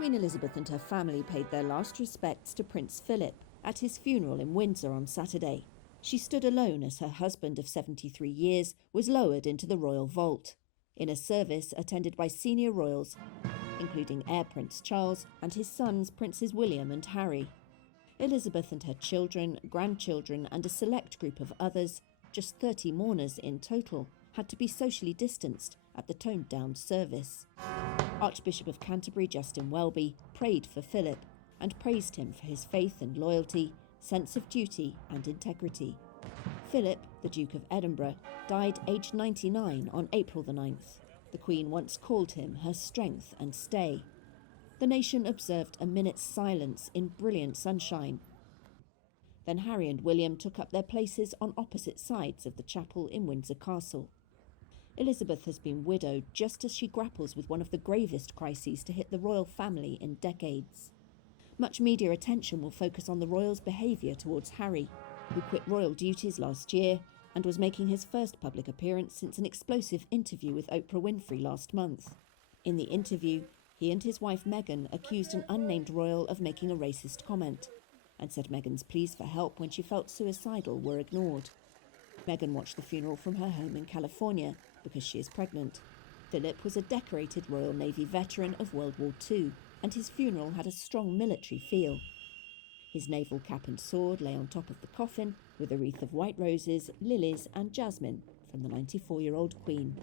Queen Elizabeth and her family paid their last respects to Prince Philip at his funeral in Windsor on Saturday. She stood alone as her husband of 73 years was lowered into the royal vault, in a service attended by senior royals, including heir Prince Charles and his sons Princes William and Harry. Elizabeth and her children, grandchildren and a select group of others, just 30 mourners in total, had to be socially distanced at the toned-down service. Archbishop of Canterbury Justin Welby prayed for Philip and praised him for his faith and loyalty, sense of duty and integrity. Philip, the Duke of Edinburgh, died aged 99 on April the 9th. The Queen once called him her strength and stay. The nation observed a minute's silence in brilliant sunshine. Then Harry and William took up their places on opposite sides of the chapel in Windsor Castle. Elizabeth has been widowed just as she grapples with one of the gravest crises to hit the royal family in decades. Much media attention will focus on the royals' behaviour towards Harry, who quit royal duties last year and was making his first public appearance since an explosive interview with Oprah Winfrey last month. In the interview, he and his wife Meghan accused an unnamed royal of making a racist comment and said Meghan's pleas for help when she felt suicidal were ignored. Meghan watched the funeral from her home in California because she is pregnant. Philip was a decorated Royal Navy veteran of World War II, and his funeral had a strong military feel. His naval cap and sword lay on top of the coffin with a wreath of white roses, lilies and jasmine from the 94-year-old Queen.